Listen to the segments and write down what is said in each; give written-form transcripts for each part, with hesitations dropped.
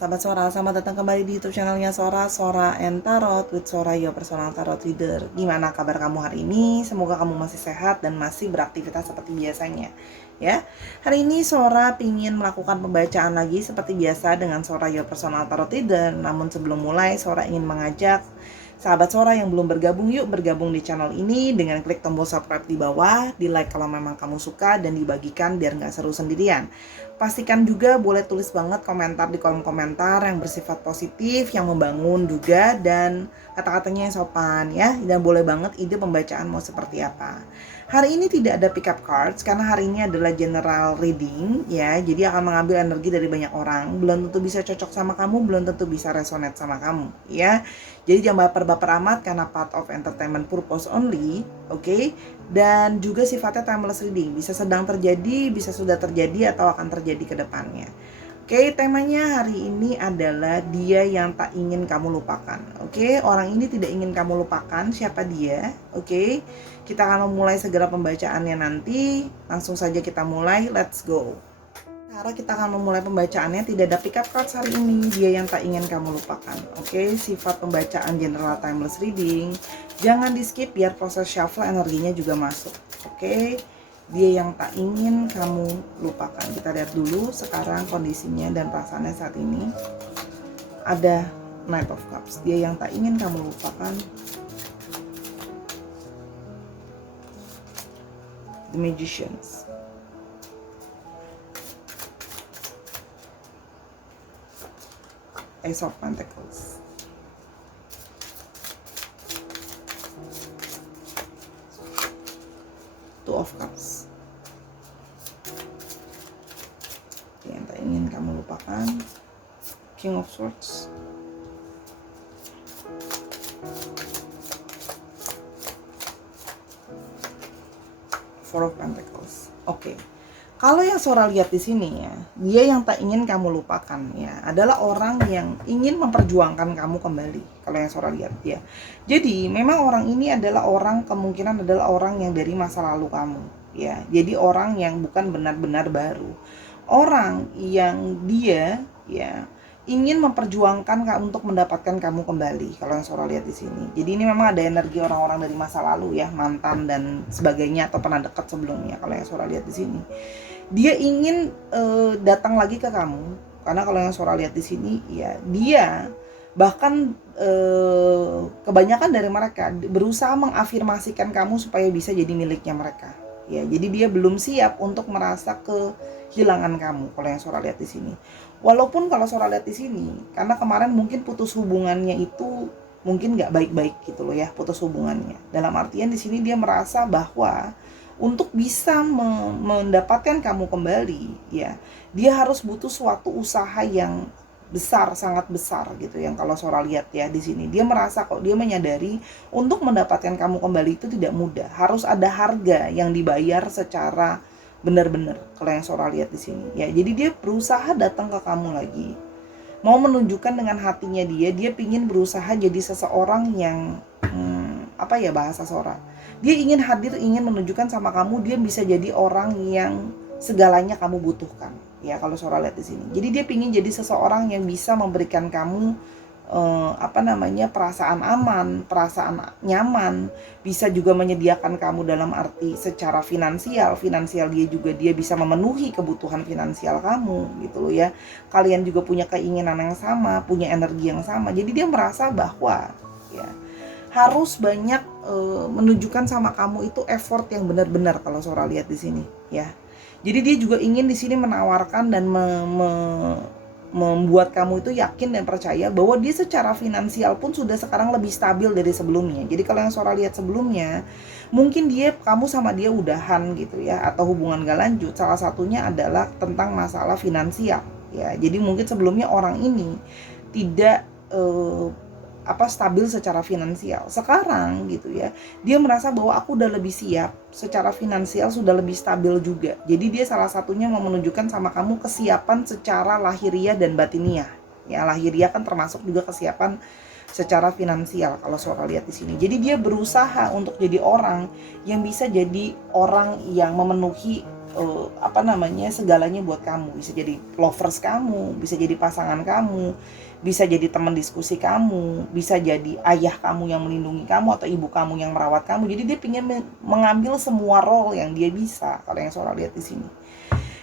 sahabat Sora, selamat datang kembali di YouTube channelnya Sora and Tarot with Sora, your personal tarot reader. Gimana kabar kamu hari ini? Semoga kamu masih sehat dan masih beraktivitas seperti biasanya. Ya, hari ini Sora ingin melakukan pembacaan lagi seperti biasa dengan Sora, your personal tarot reader. Namun sebelum mulai, Sora ingin mengajak sahabat Sora yang belum bergabung, yuk bergabung di channel ini dengan klik tombol subscribe di bawah, di like kalau memang kamu suka, dan dibagikan biar nggak seru sendirian. Pastikan juga boleh tulis banget komentar di kolom komentar yang bersifat positif, yang membangun juga, dan kata-katanya yang sopan ya. Dan boleh banget ide pembacaan mau seperti apa. Hari ini tidak ada pick up cards karena hari ini adalah general reading ya. Jadi akan mengambil energi dari banyak orang. Belum tentu bisa cocok sama kamu, belum tentu bisa resonate sama kamu ya. Jadi jangan baper-baper amat karena part of entertainment purpose only, oke? Dan juga sifatnya timeless reading, bisa sedang terjadi, bisa sudah terjadi atau akan terjadi ke depannya. Oke, temanya hari ini adalah dia yang tak ingin kamu lupakan. Oke, orang ini tidak ingin kamu lupakan. Siapa dia? Oke, kita akan memulai segera pembacaannya nanti. Langsung saja kita mulai, let's go. Cara kita akan memulai pembacaannya, tidak ada pick up cards hari ini. Dia yang tak ingin kamu lupakan. Oke, sifat pembacaan general timeless reading. Jangan di skip biar proses shuffle energinya juga masuk. Oke, dia yang tak ingin kamu lupakan. Kita lihat dulu sekarang kondisinya dan perasaannya saat ini. Ada Knight of Cups. Dia yang tak ingin kamu lupakan. The Magicians. Ace of Pentacles. Two of Cups. Yang tak ingin kamu lupakan. King of Swords. Four of Pentacles. Oke. Kalau yang Sora lihat di sini ya, dia yang tak ingin kamu lupakan ya, adalah orang yang ingin memperjuangkan kamu kembali. Kalau yang Sora lihat ya. Jadi memang orang ini adalah orang, kemungkinan adalah orang yang dari masa lalu kamu ya. Jadi orang yang bukan benar-benar baru. Orang yang dia ya ingin memperjuangkan untuk mendapatkan kamu kembali. Kalau yang Sora lihat di sini. Jadi ini memang ada energi orang-orang dari masa lalu ya, mantan dan sebagainya atau pernah dekat sebelumnya. Kalau yang Sora lihat di sini. Dia ingin datang lagi ke kamu karena kalau yang Sora lihat di sini ya, dia bahkan kebanyakan dari mereka berusaha mengafirmasikan kamu supaya bisa jadi miliknya mereka ya. Jadi dia belum siap untuk merasa kehilangan kamu kalau yang Sora lihat di sini. Walaupun kalau Sora lihat di sini karena kemarin mungkin putus hubungannya itu mungkin nggak baik-baik gitu loh ya, putus hubungannya. Dalam artian di sini dia merasa bahwa untuk bisa mendapatkan kamu kembali ya, dia harus butuh suatu usaha yang besar, sangat besar gitu. Yang kalau Sora lihat ya di sini, dia merasa kok, dia menyadari untuk mendapatkan kamu kembali itu tidak mudah. Harus ada harga yang dibayar secara benar-benar. Kalau yang Sora lihat di sini ya, jadi dia berusaha datang ke kamu lagi, mau menunjukkan dengan hatinya dia pingin berusaha jadi seseorang yang apa ya bahasa Sora, dia ingin hadir, ingin menunjukkan sama kamu dia bisa jadi orang yang segalanya kamu butuhkan ya. Kalau Sora lihat di sini, jadi dia pingin jadi seseorang yang bisa memberikan kamu perasaan aman, perasaan nyaman, bisa juga menyediakan kamu dalam arti secara finansial dia bisa memenuhi kebutuhan finansial kamu gitu loh ya. Kalian juga punya keinginan yang sama, punya energi yang sama, jadi dia merasa bahwa ya harus banyak menunjukkan sama kamu itu effort yang benar-benar kalau Sora lihat di sini ya. Jadi dia juga ingin di sini menawarkan dan membuat kamu itu yakin dan percaya bahwa dia secara finansial pun sudah sekarang lebih stabil dari sebelumnya. Jadi kalau yang Sora lihat sebelumnya, mungkin kamu sama dia udahan gitu ya, atau hubungan gak lanjut. Salah satunya adalah tentang masalah finansial ya. Jadi mungkin sebelumnya orang ini tidak stabil secara finansial. Sekarang gitu ya, dia merasa bahwa aku udah lebih siap secara finansial, sudah lebih stabil juga. Jadi dia salah satunya mau menunjukkan sama kamu kesiapan secara lahiriah dan batiniah. Ya, lahiriah kan termasuk juga kesiapan secara finansial kalau Sora lihat di sini. Jadi dia berusaha untuk jadi orang yang bisa jadi orang yang memenuhi segalanya buat kamu. Bisa jadi lovers kamu, bisa jadi pasangan kamu, bisa jadi teman diskusi kamu, bisa jadi ayah kamu yang melindungi kamu atau ibu kamu yang merawat kamu. Jadi dia ingin mengambil semua role yang dia bisa. Kalau yang Sora lihat di sini.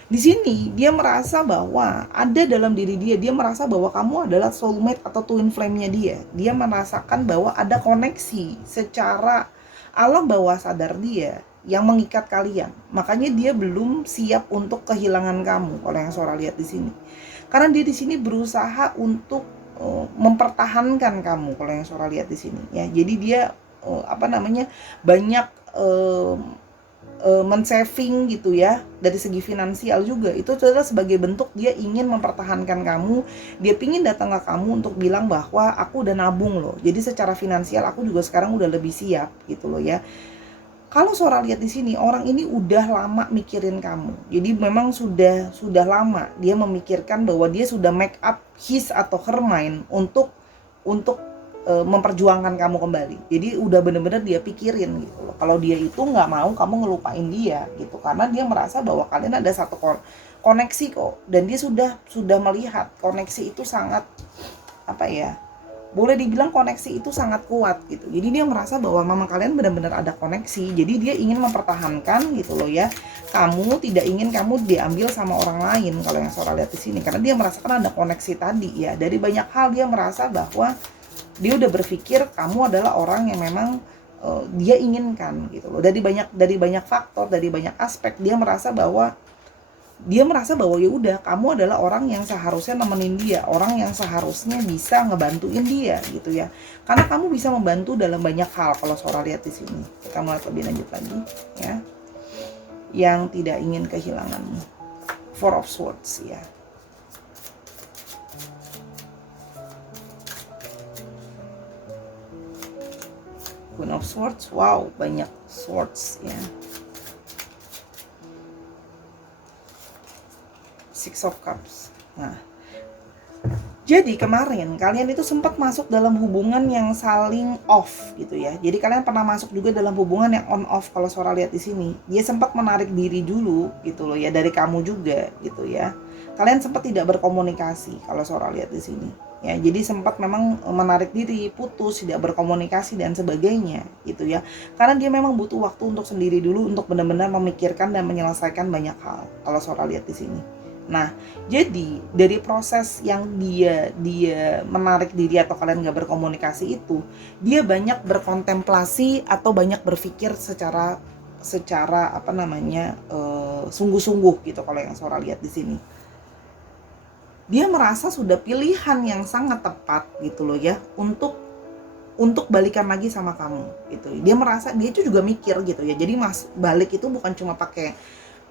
Di sini dia merasa bahwa ada dalam diri dia merasa bahwa kamu adalah soulmate atau twin flame-nya dia. Dia merasakan bahwa ada koneksi secara alam bawah sadar dia yang mengikat kalian. Makanya dia belum siap untuk kehilangan kamu kalau yang Sora lihat di sini. Karena dia di sini berusaha untuk mempertahankan kamu kalau yang Sora lihat di sini ya. Jadi dia banyak men-saving gitu ya, dari segi finansial juga. Itu adalah sebagai bentuk dia ingin mempertahankan kamu. Dia pingin datang ke kamu untuk bilang bahwa aku udah nabung loh, jadi secara finansial aku juga sekarang udah lebih siap gitu loh ya. Kalau Sora lihat di sini, orang ini udah lama mikirin kamu. Jadi memang sudah lama dia memikirkan bahwa dia sudah make up his atau her mind untuk memperjuangkan kamu kembali. Jadi udah bener-bener dia pikirin gitu loh. Kalau dia itu nggak mau kamu ngelupain dia gitu, karena dia merasa bahwa kalian ada satu koneksi kok, dan dia sudah melihat koneksi itu sangat boleh dibilang koneksi itu sangat kuat gitu. Jadi dia merasa bahwa mama kalian benar-benar ada koneksi. Jadi dia ingin mempertahankan gitu loh ya. Kamu tidak ingin kamu diambil sama orang lain kalau yang Sora lihat di sini, karena dia merasakan ada koneksi tadi ya. Dari banyak hal dia merasa bahwa dia udah berpikir kamu adalah orang yang memang dia inginkan gitu loh. Dari banyak faktor, dari banyak aspek dia merasa bahwa ya udah kamu adalah orang yang seharusnya nemenin dia, orang yang seharusnya bisa ngebantuin dia gitu ya. Karena kamu bisa membantu dalam banyak hal kalau Sora lihat di sini. Kita mulai lebih lanjut lagi ya. Yang tidak ingin kehilanganmu. Four of Swords ya. Queen of Swords, wow, banyak swords ya. Six of Cups. Nah, jadi kemarin kalian itu sempat masuk dalam hubungan yang saling off gitu ya. Jadi kalian pernah masuk juga dalam hubungan yang on off kalau Sora lihat di sini. Dia sempat menarik diri dulu gitu loh ya, dari kamu juga gitu ya. Kalian sempat tidak berkomunikasi kalau Sora lihat di sini. Ya, jadi sempat memang menarik diri, putus, tidak berkomunikasi dan sebagainya gitu ya. Karena dia memang butuh waktu untuk sendiri dulu untuk benar-benar memikirkan dan menyelesaikan banyak hal kalau Sora lihat di sini. Nah, jadi dari proses yang dia menarik diri atau kalian gak berkomunikasi itu, dia banyak berkontemplasi atau banyak berpikir secara sungguh-sungguh gitu kalau yang Sora lihat di sini. Dia merasa sudah pilihan yang sangat tepat gitu loh ya untuk balikan lagi sama kamu gitu. Dia merasa, dia itu juga mikir gitu ya. Jadi balik itu bukan cuma pakai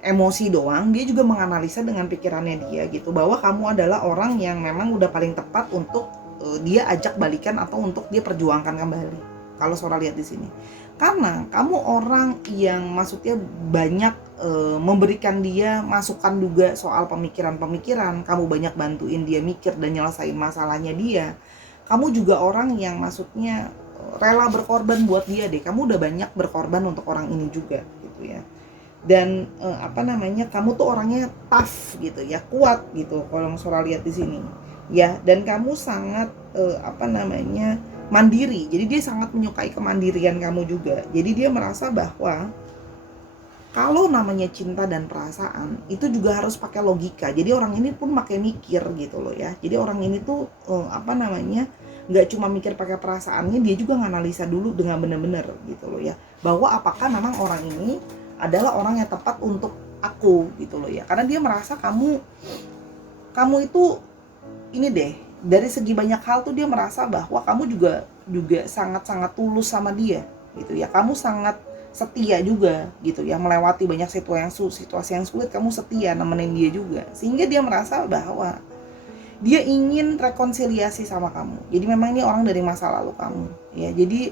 emosi doang, dia juga menganalisa dengan pikirannya dia gitu, bahwa kamu adalah orang yang memang udah paling tepat untuk dia ajak balikan atau untuk dia perjuangkan kembali. Kalau Sora lihat di sini. Karena kamu orang yang maksudnya banyak memberikan dia masukan juga soal pemikiran-pemikiran, kamu banyak bantuin dia mikir dan nyelesain masalahnya dia. Kamu juga orang yang maksudnya rela berkorban buat dia deh. Kamu udah banyak berkorban untuk orang ini juga gitu ya. Dan kamu tuh orangnya tough gitu ya, kuat gitu kalau Sora lihat di sini. Ya, dan kamu sangat mandiri. Jadi dia sangat menyukai kemandirian kamu juga. Jadi dia merasa bahwa kalau namanya cinta dan perasaan itu juga harus pakai logika. Jadi orang ini pun pakai mikir gitu loh ya. Jadi orang ini tuh nggak cuma mikir pakai perasaannya, dia juga nganalisa dulu dengan benar-benar gitu loh ya. Bahwa apakah memang orang ini adalah orang yang tepat untuk aku gitu loh ya. Karena dia merasa kamu itu ini deh, dari segi banyak hal tuh dia merasa bahwa kamu juga sangat-sangat tulus sama dia gitu ya. Kamu sangat setia juga gitu ya, melewati banyak situasi yang sulit kamu setia nemenin dia juga, sehingga dia merasa bahwa dia ingin rekonsiliasi sama kamu. Jadi memang ini orang dari masa lalu kamu ya. Jadi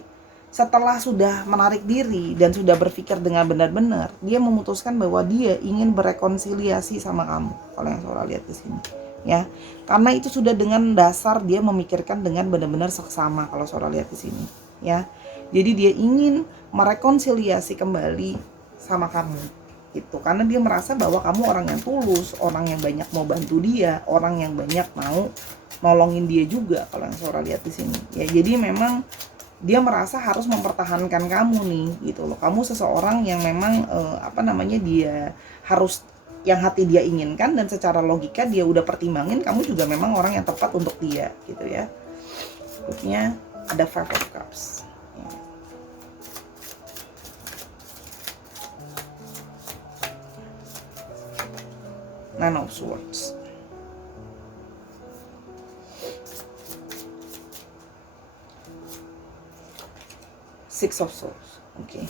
setelah sudah menarik diri dan sudah berpikir dengan benar-benar, dia memutuskan bahwa dia ingin berekonsiliasi sama kamu. Kalau yang Sora lihat di sini ya, karena itu sudah dengan dasar dia memikirkan dengan benar-benar seksama kalau Sora lihat di sini ya. Jadi dia ingin merekonsiliasi kembali sama kamu itu karena dia merasa bahwa kamu orang yang tulus, orang yang banyak mau bantu dia, orang yang banyak mau nolongin dia juga kalau yang Sora lihat di sini ya. Jadi memang dia merasa harus mempertahankan kamu nih gitu loh. Kamu seseorang yang memang dia harus yang hati dia inginkan, dan secara logika dia udah pertimbangin kamu juga memang orang yang tepat untuk dia gitu ya. Berikutnya ada Five of Cups. Nine of Swords. Six of Swords. Oke.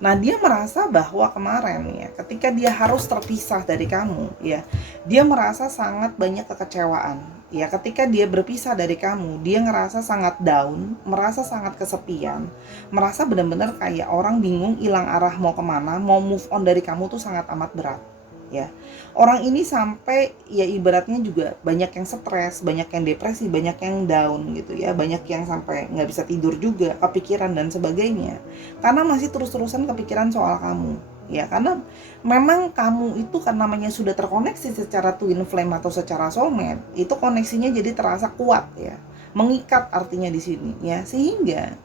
Nah, dia merasa bahwa kemarin ya, ketika dia harus terpisah dari kamu ya, dia merasa sangat banyak kekecewaan. Ya, ketika dia berpisah dari kamu, dia ngerasa sangat down, merasa sangat kesepian, merasa benar-benar kayak orang bingung, hilang arah mau kemana, mau move on dari kamu tuh sangat amat berat. Ya, orang ini sampai ya ibaratnya juga banyak yang stres, banyak yang depresi, banyak yang down gitu ya, banyak yang sampai nggak bisa tidur juga, kepikiran dan sebagainya, karena masih terus-terusan kepikiran soal kamu ya. Karena memang kamu itu kan namanya sudah terkoneksi secara twin flame atau secara soulmate, itu koneksinya jadi terasa kuat ya, mengikat artinya di sini ya, sehingga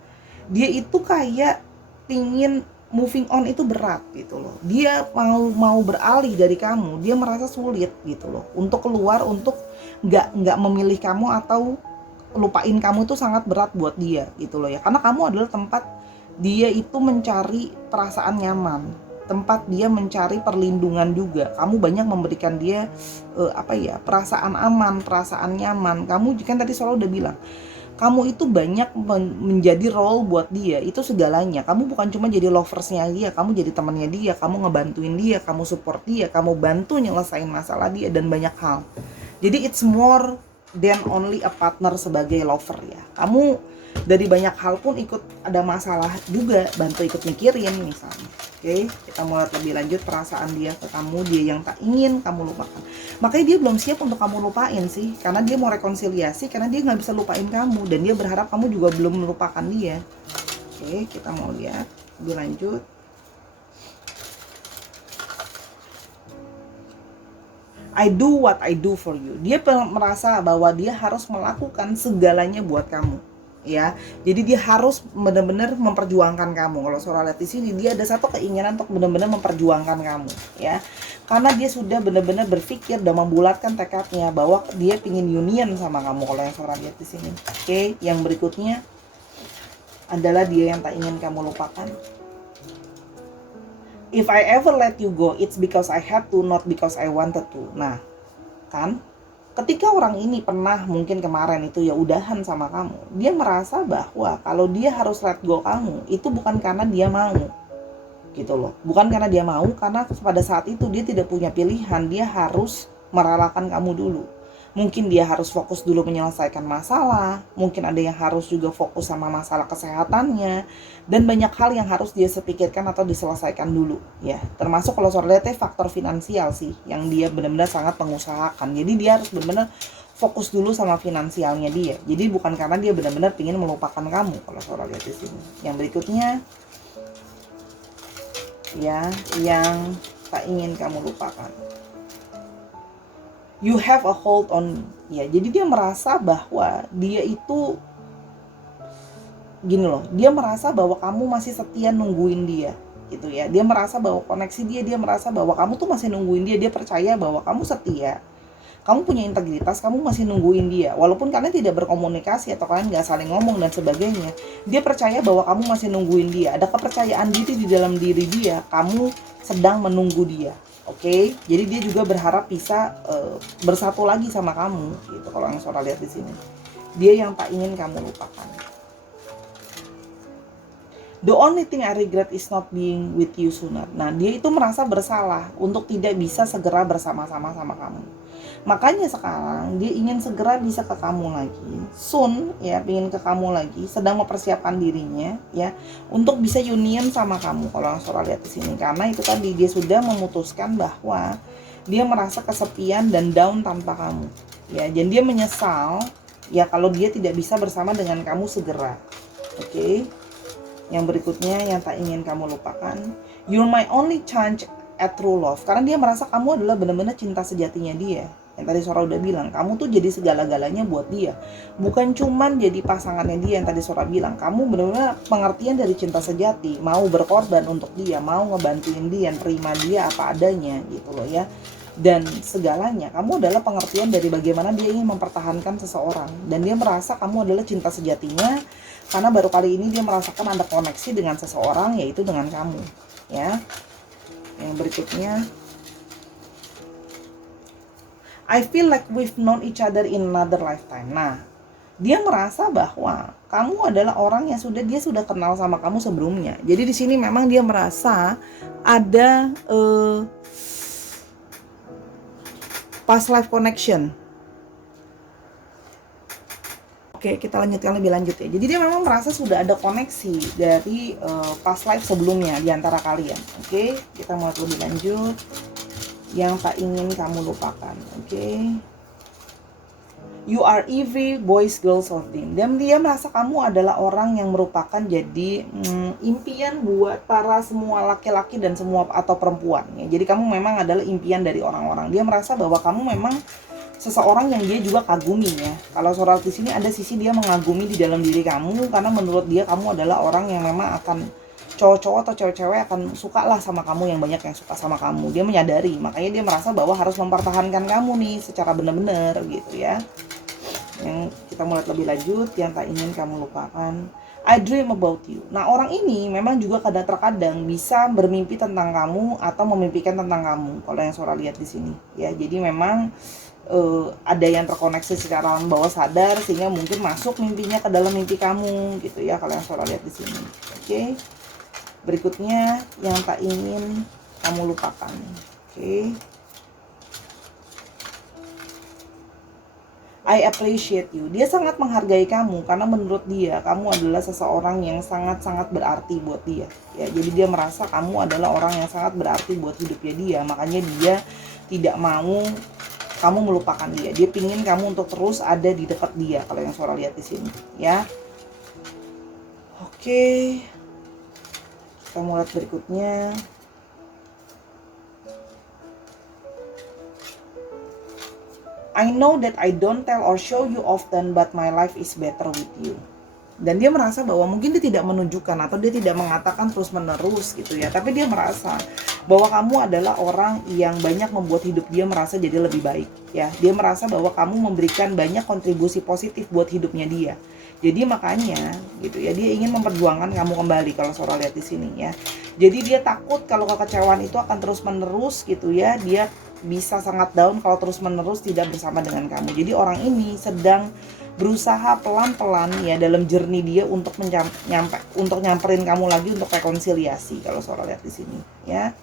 dia itu kayak pingin moving on itu berat gitu loh. Dia mau beralih dari kamu, dia merasa sulit gitu loh untuk keluar, untuk nggak memilih kamu atau lupain kamu itu sangat berat buat dia gitu loh ya. Karena kamu adalah tempat dia itu mencari perasaan nyaman, tempat dia mencari perlindungan juga. Kamu banyak memberikan dia perasaan aman, perasaan nyaman. Kamu kan tadi selalu udah bilang, kamu itu banyak menjadi role buat dia, itu segalanya. Kamu bukan cuma jadi loversnya dia, kamu jadi temannya dia, kamu ngebantuin dia, kamu support dia, kamu bantu nyelesain masalah dia, dan banyak hal. Jadi it's more than only a partner sebagai lover ya. Kamu dari banyak hal pun ikut ada masalah juga, bantu ikut mikirin misalnya. Oke, kita mulai lebih lanjut perasaan dia ke kamu, dia yang tak ingin kamu lupakan. Makanya dia belum siap untuk kamu lupain sih, karena dia mau rekonsiliasi, karena dia nggak bisa lupain kamu, dan dia berharap kamu juga belum melupakan dia. Oke, kita mau lihat lebih lanjut. I do what I do for you. Dia merasa bahwa dia harus melakukan segalanya buat kamu. Ya, jadi dia harus benar-benar memperjuangkan kamu. Kalau Sora lihat di sini, dia ada satu keinginan untuk benar-benar memperjuangkan kamu, ya. Karena dia sudah benar-benar berpikir dan membulatkan tekadnya bahwa dia pingin union sama kamu. Kalau yang Sora lihat di sini, oke. Yang berikutnya adalah dia yang tak ingin kamu lupakan. If I ever let you go, it's because I had to, not because I wanted to. Nah, kan? Ketika orang ini pernah mungkin kemarin itu ya udahan sama kamu, dia merasa bahwa kalau dia harus let go kamu, itu bukan karena dia mau, gitu loh. Bukan karena dia mau, karena pada saat itu dia tidak punya pilihan, dia harus merelakan kamu dulu. Mungkin dia harus fokus dulu menyelesaikan masalah, mungkin ada yang harus juga fokus sama masalah kesehatannya, dan banyak hal yang harus dia sepikirkan atau diselesaikan dulu ya. Termasuk kalau soal lihat faktor finansial sih, yang dia benar-benar sangat mengusahakan. Jadi dia harus benar-benar fokus dulu sama finansialnya dia. Jadi bukan karena dia benar-benar ingin melupakan kamu kalau soal lihat di sini. Yang berikutnya ya, yang tak ingin kamu lupakan. You have a hold on, ya. Jadi dia merasa bahwa dia itu gini loh, dia merasa bahwa kamu masih setia nungguin dia gitu ya. Dia merasa bahwa koneksi dia merasa bahwa kamu tuh masih nungguin dia. Dia percaya bahwa kamu setia, kamu punya integritas, kamu masih nungguin dia. Walaupun kalian tidak berkomunikasi atau kalian gak saling ngomong dan sebagainya, dia percaya bahwa kamu masih nungguin dia. Ada kepercayaan diri di dalam diri dia, kamu sedang menunggu dia. Oke, jadi dia juga berharap bisa bersatu lagi sama kamu gitu. Kalau yang Sora lihat di sini, dia yang tak ingin kamu lupakan. The only thing I regret is not being with you sooner. Nah, dia itu merasa bersalah untuk tidak bisa segera bersama-sama sama kamu. Makanya sekarang dia ingin segera bisa ke kamu lagi, soon ya, ingin ke kamu lagi, sedang mempersiapkan dirinya ya untuk bisa union sama kamu. Kalau Sora lihat di sini, karena itu tadi dia sudah memutuskan bahwa dia merasa kesepian dan down tanpa kamu ya, dan dia menyesal ya kalau dia tidak bisa bersama dengan kamu segera. Oke. Yang berikutnya yang tak ingin kamu lupakan. You're my only chance a true love. Karena dia merasa kamu adalah benar-benar cinta sejatinya dia. Yang tadi Sora udah bilang, kamu tuh jadi segala-galanya buat dia. Bukan cuman jadi pasangannya dia yang tadi Sora bilang. Kamu benar-benar pengertian dari cinta sejati. Mau berkorban untuk dia, mau ngebantuin dia, terima dia apa adanya gitu loh ya. Dan segalanya, kamu adalah pengertian dari bagaimana dia ingin mempertahankan seseorang. Dan dia merasa kamu adalah cinta sejatinya. Karena baru kali ini dia merasakan ada koneksi dengan seseorang, yaitu dengan kamu ya. Yang berikutnya, I feel like we've known each other in another lifetime. Nah, dia merasa bahwa kamu adalah orang yang dia sudah kenal sama kamu sebelumnya. Jadi di sini memang dia merasa ada past life connection. Oke, kita lanjutkan lebih lanjut ya. Jadi dia memang merasa sudah ada koneksi dari past life sebelumnya di antara kalian. Oke, kita mau lebih lanjut. Yang tak ingin kamu lupakan. Oke. You are every boys, girls, or teen. Dan dia merasa kamu adalah orang yang merupakan jadi impian buat para semua laki-laki dan semua atau perempuan ya. Jadi kamu memang adalah impian dari orang-orang. Dia merasa bahwa kamu memang seseorang yang dia juga kagumi ya. Kalau Sora di sini ada sisi dia mengagumi di dalam diri kamu, karena menurut dia kamu adalah orang yang memang akan cowok-cowok atau cewek-cewek akan suka lah sama kamu, yang banyak yang suka sama kamu. Dia menyadari, makanya dia merasa bahwa harus mempertahankan kamu nih secara benar-benar gitu ya. Yang kita mulai lebih lanjut, yang tak ingin kamu lupakan. I dream about you. Nah, orang ini memang juga kadang-terkadang bisa bermimpi tentang kamu atau memimpikan tentang kamu. Kalau yang Sora lihat di sini ya. Jadi memang ada yang terkoneksi secara alam bawah sadar sehingga mungkin masuk mimpinya ke dalam mimpi kamu gitu ya, kalau yang Sora lihat di sini. Oke. Berikutnya, yang tak ingin kamu lupakan. Oke. I appreciate you. Dia sangat menghargai kamu karena menurut dia kamu adalah seseorang yang sangat-sangat berarti buat dia. Ya, jadi dia merasa kamu adalah orang yang sangat berarti buat hidupnya dia. Makanya dia tidak mau kamu melupakan dia. Dia pingin kamu untuk terus ada di dekat dia, kalau yang Sora lihat di sini, ya. Oke. Kita mulai berikutnya. I know that I don't tell or show you often, but my life is better with you. Dan dia merasa bahwa mungkin dia tidak menunjukkan atau dia tidak mengatakan terus-menerus gitu ya, tapi dia merasa bahwa kamu adalah orang yang banyak membuat hidup dia merasa jadi lebih baik ya. Dia merasa bahwa kamu memberikan banyak kontribusi positif buat hidupnya dia. Jadi makanya gitu ya, dia ingin memperjuangkan kamu kembali, kalau Sora lihat di sini ya. Jadi dia takut kalau kekecewaan itu akan terus-menerus gitu ya. Dia bisa sangat down kalau terus-menerus tidak bersama dengan kamu. Jadi orang ini sedang berusaha pelan-pelan ya dalam journey dia untuk nyamperin kamu lagi untuk rekonsiliasi, kalau Sora lihat di sini ya.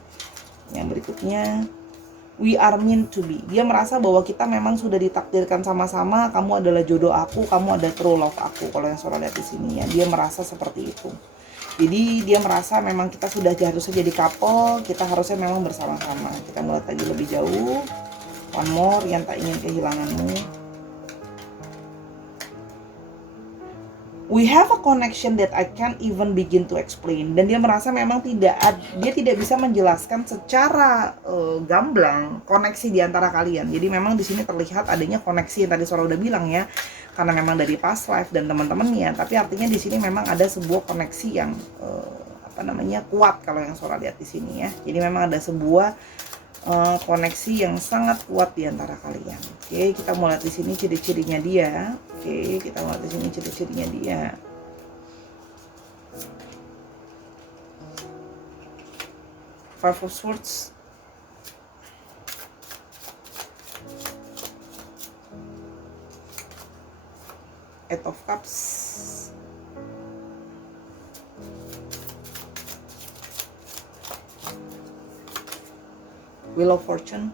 Yang berikutnya, we are meant to be. Dia merasa bahwa kita memang sudah ditakdirkan sama-sama, kamu adalah jodoh aku, kamu adalah true love aku, kalau yang Sora lihat di sini ya. Dia merasa seperti itu. Jadi dia merasa memang kita sudah harusnya jadi couple, kita harusnya memang bersama-sama. Kita mulai lagi lebih jauh. One more, yang tak ingin kehilanganmu. We have a connection that I can't even begin to explain. Dan dia merasa memang dia tidak bisa menjelaskan secara gamblang koneksi di antara kalian. Jadi memang di sini terlihat adanya koneksi yang tadi Sora udah bilang ya, karena memang dari past life dan teman-temannya. Tapi artinya di sini memang ada sebuah koneksi yang kuat, kalau yang Sora lihat di sini ya. Jadi memang ada sebuah koneksi yang sangat kuat di antara kalian. Oke, kita mulai di sini ciri-cirinya dia. Oke, kita mulai di sini ciri-cirinya dia. Five of Swords. Eight of Cups. Wheel of Fortune.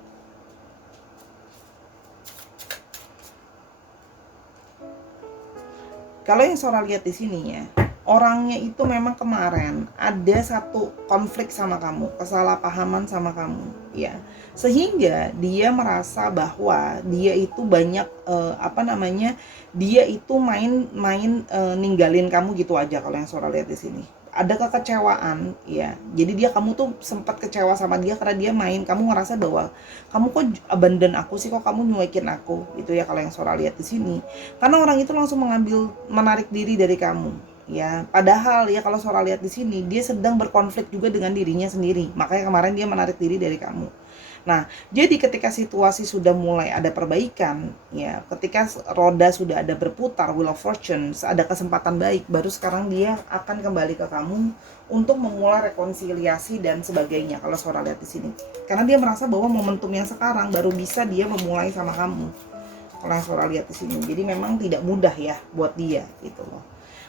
Kalau yang Sora lihat di sini ya, orangnya itu memang kemarin ada satu konflik sama kamu, kesalahpahaman sama kamu, ya. Sehingga dia merasa bahwa dia itu banyak dia itu main ninggalin kamu gitu aja, kalau yang Sora lihat di sini. ada kekecewaan ya. Jadi kamu tuh sempat kecewa sama dia karena dia main, kamu ngerasa bahwa kamu kok abandon aku sih, kok kamu nyuekin aku gitu ya kalau yang Sora lihat di sini. Karena orang itu langsung menarik diri dari kamu ya. Padahal ya kalau Sora lihat di sini dia sedang berkonflik juga dengan dirinya sendiri. Makanya kemarin dia menarik diri dari kamu. Nah, jadi ketika situasi sudah mulai ada perbaikan, ya, ketika roda sudah ada berputar, Wheel of Fortune, ada kesempatan baik, baru sekarang dia akan kembali ke kamu untuk memulai rekonsiliasi dan sebagainya. Kalau Sora lihat di sini, karena dia merasa bahwa momentum yang sekarang baru bisa dia memulai sama kamu. Kalau yang Sora lihat di sini, jadi memang tidak mudah ya buat dia, gitu loh.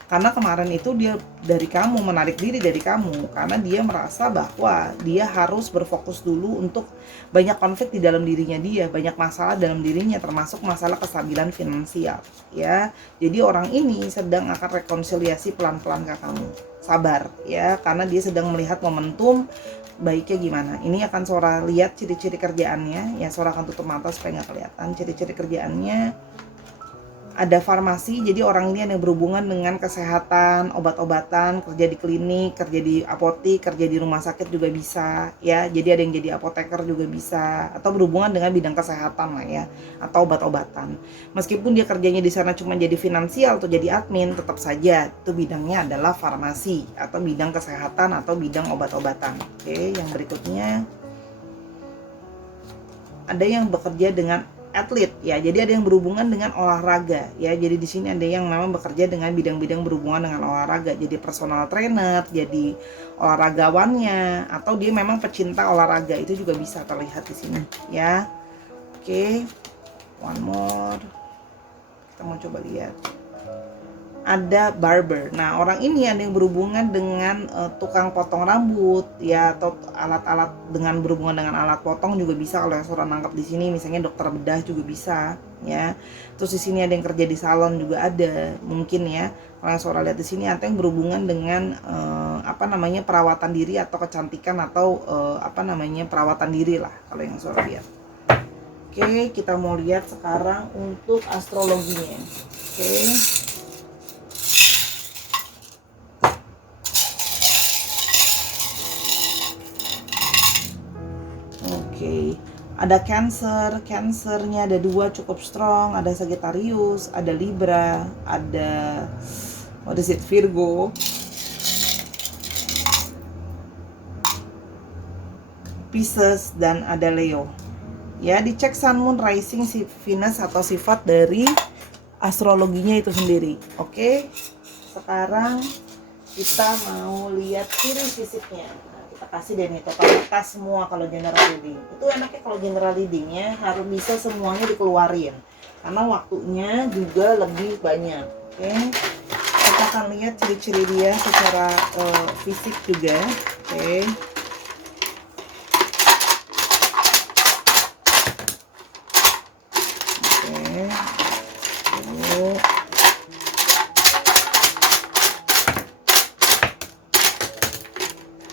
Karena kemarin itu dia dari kamu, menarik diri dari kamu karena dia merasa bahwa dia harus berfokus dulu untuk banyak konflik di dalam dirinya dia, banyak masalah dalam dirinya termasuk masalah kestabilan finansial ya. Jadi orang ini sedang akan rekonsiliasi pelan-pelan ke kamu. Sabar ya, karena dia sedang melihat momentum baiknya gimana. Ini akan Sora lihat ciri-ciri kerjaannya ya. Sora akan tutup mata supaya nggak kelihatan ciri-ciri kerjaannya. Ada farmasi, jadi orang ini ada yang berhubungan dengan kesehatan, obat-obatan, kerja di klinik, kerja di apotik, kerja di rumah sakit juga bisa ya. Jadi ada yang jadi apoteker juga bisa, atau berhubungan dengan bidang kesehatan lah ya, atau obat-obatan. Meskipun dia kerjanya di sana cuma jadi finansial atau jadi admin, tetap saja itu bidangnya adalah farmasi atau bidang kesehatan atau bidang obat-obatan. Oke, yang berikutnya ada yang bekerja dengan atlet ya, jadi ada yang berhubungan dengan olahraga ya. Jadi di sini ada yang memang bekerja dengan bidang-bidang berhubungan dengan olahraga, jadi personal trainer, jadi olahragawannya, atau dia memang pecinta olahraga, itu juga bisa terlihat di sini ya. Oke, one more, kita mau coba lihat. Ada barber. Nah, orang ini ada yang berhubungan dengan tukang potong rambut ya, atau alat-alat dengan berhubungan dengan alat potong juga bisa kalau yang Sora nangkap di sini. Misalnya dokter bedah juga bisa ya. Terus di sini ada yang kerja di salon juga ada mungkin ya. Kalau yang Sora lihat di sini ada yang berhubungan dengan perawatan diri atau kecantikan atau perawatan diri lah kalau yang Sora lihat. Oke, kita mau lihat sekarang untuk astrologinya. Oke. Ada Cancer, Cancernya ada 2 cukup strong, ada Sagittarius, ada Libra, ada Virgo, Pisces, dan ada Leo. Ya, dicek Sun, Moon, Rising, Venus atau sifat dari astrologinya itu sendiri. Oke, sekarang kita mau lihat ciri fisiknya. Kasih deh nih totalitas semua. Kalau general reading itu enaknya kalau general readingnya harus bisa semuanya dikeluarin karena waktunya juga lebih banyak. Oke, kita akan lihat ciri-ciri dia secara fisik juga. Oke.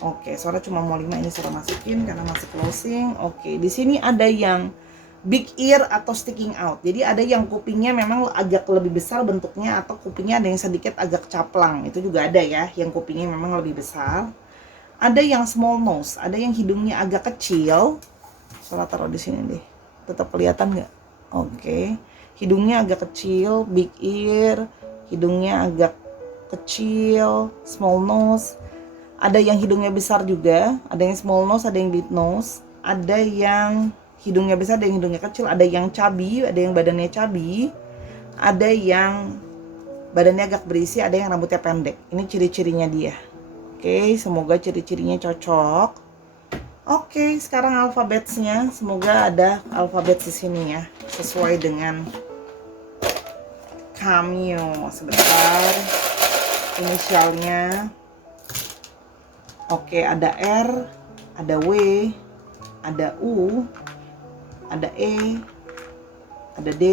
Oke, Sora cuma mau 5, ini Sora masukin karena masih closing. Oke, di sini ada yang big ear atau sticking out. Jadi ada yang kupingnya memang agak lebih besar bentuknya, atau kupingnya ada yang sedikit agak caplang. Itu juga ada ya, yang kupingnya memang lebih besar. Ada yang small nose, ada yang hidungnya agak kecil. Sora taruh di sini deh. Tetap kelihatan nggak? Oke. Hidungnya agak kecil, big ear, hidungnya agak kecil, small nose. Ada yang hidungnya besar juga, ada yang small nose, ada yang big nose, ada yang hidungnya besar, ada yang hidungnya kecil, ada yang chubby, ada yang badannya chubby, ada yang badannya agak berisi, ada yang rambutnya pendek. Ini ciri-cirinya dia. Oke, semoga ciri-cirinya cocok. Oke, sekarang alfabetnya, semoga ada alfabet di sini ya, sesuai dengan Cameo. Sebentar, inisialnya. Oke, ada R, ada W, ada U, ada E, ada D,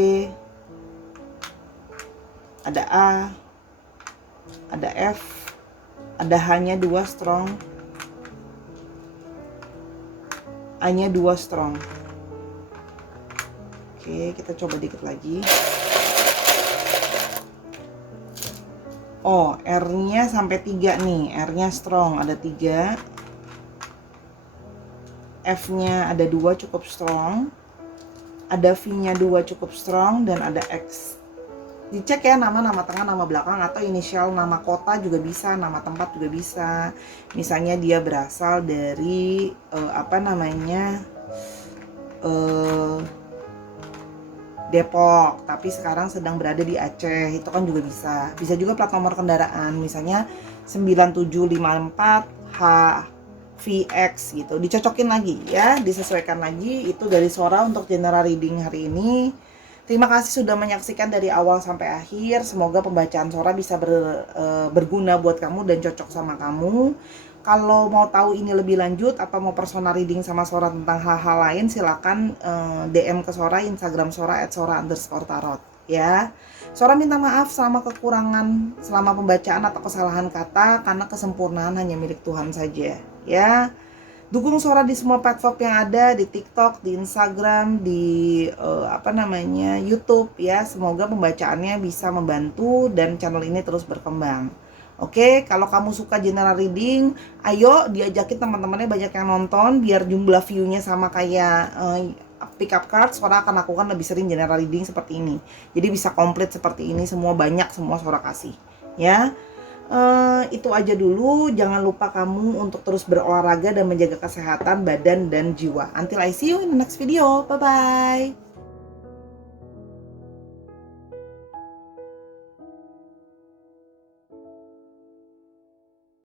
ada A, ada F, ada H-nya 2 strong, A-nya 2 strong. Oke, kita coba dikit lagi. Oh, R-nya sampai 3 nih. R-nya strong, ada 3. F-nya ada 2 cukup strong. Ada V-nya 2 cukup strong dan ada X. Dicek ya nama tengah, nama belakang, atau inisial nama kota juga bisa, nama tempat juga bisa. Misalnya dia berasal dari Depok, tapi sekarang sedang berada di Aceh, itu kan juga bisa. Bisa juga plat nomor kendaraan, misalnya 9754 HVX gitu. Dicocokin lagi ya, disesuaikan lagi. Itu dari Sora untuk general reading hari ini. Terima kasih sudah menyaksikan dari awal sampai akhir. Semoga pembacaan Sora bisa berguna buat kamu dan cocok sama kamu. Kalau mau tahu ini lebih lanjut atau mau personal reading sama Sora tentang hal-hal lain, silakan DM ke Sora, Instagram Sora @sora_tarot ya. Sora minta maaf selama kekurangan, selama pembacaan atau kesalahan kata, karena kesempurnaan hanya milik Tuhan saja ya. Dukung Sora di semua platform yang ada, di TikTok, di Instagram, di YouTube ya. Semoga pembacaannya bisa membantu dan channel ini terus berkembang. Oke, kalau kamu suka general reading, ayo diajakin teman-temannya banyak yang nonton biar jumlah view-nya sama kayak pick up card. Sora akan lakukan lebih sering general reading seperti ini. Jadi bisa komplit seperti ini, semua banyak, semua Sora kasih ya. Itu aja dulu. Jangan lupa kamu untuk terus berolahraga dan menjaga kesehatan badan dan jiwa. Until I see you in the next video. Bye bye.